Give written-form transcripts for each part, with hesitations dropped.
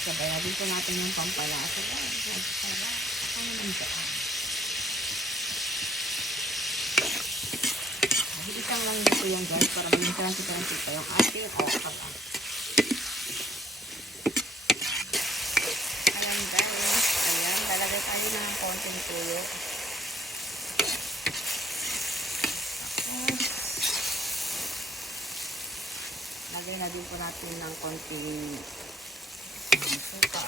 Sabay dito natin yung pampalasa. Ako naman dyan. Isang lang dito yan guys para maging transparency pa yung ating okra. Ayan guys. Ayan. Lalagay tayo ng konting tuyo. Lagay na din po natin ng konting suka.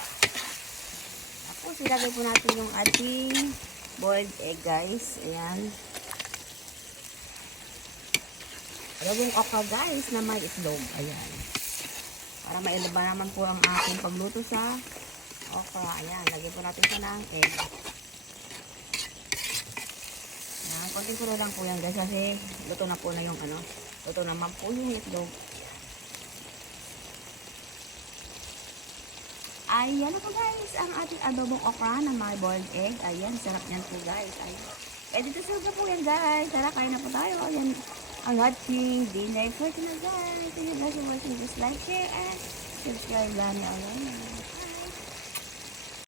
Tapos ilagay po natin yung ating boiled egg guys. Ayan. Lagong okra guys na may itlog. Ayan. Para mailaba naman po ang ating pagluto sa okra. Ayan. Lagyan po natin siya ng egg. Ayan. Konting kulo lang po yan guys kasi luto na po na yung ano. Luto naman po yung itlog. Ayan na po guys, ang ating adobong okra na may boiled egg. Ayan, sarap yan po guys. Ayan. Dito sa po yan guys. Tara, kain na po tayo. Ayan, ang ating dinner for tonight guys. Thank you guys for watching. Just like, share, and subscribe lang. Ayan.